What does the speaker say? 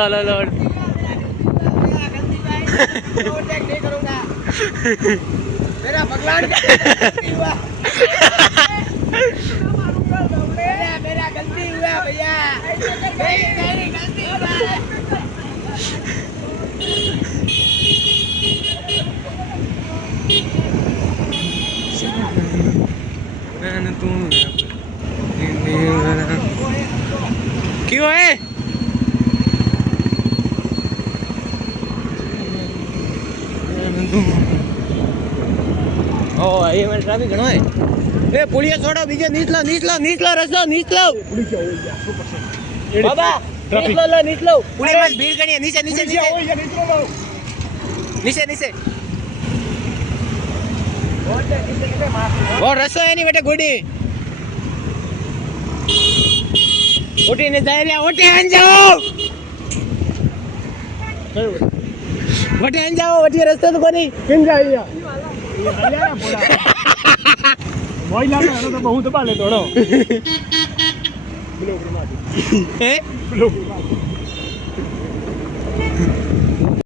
लो लो लो overtake नहीं करूंगा मेरा भगवान गलती हुआ मेरा गलती हुआ भैया मेरी गलती हुआ क्यों है ओ ये मेरे ट्रैफिक घणो है ए पुलिया छोड़ो बीजे નીચલો રસ્તો નીચલો બાબા નીચલો પુલિયા માં ભીડ ગણી નીચે वो रसो है नहीं बेटे गुडी उठी ने जाए रे उठी आन जाओ उठी रास्ते तो कोनी किन जाइया मोइला में तो बहुत बाले तोड़ो हैं ब्लॉक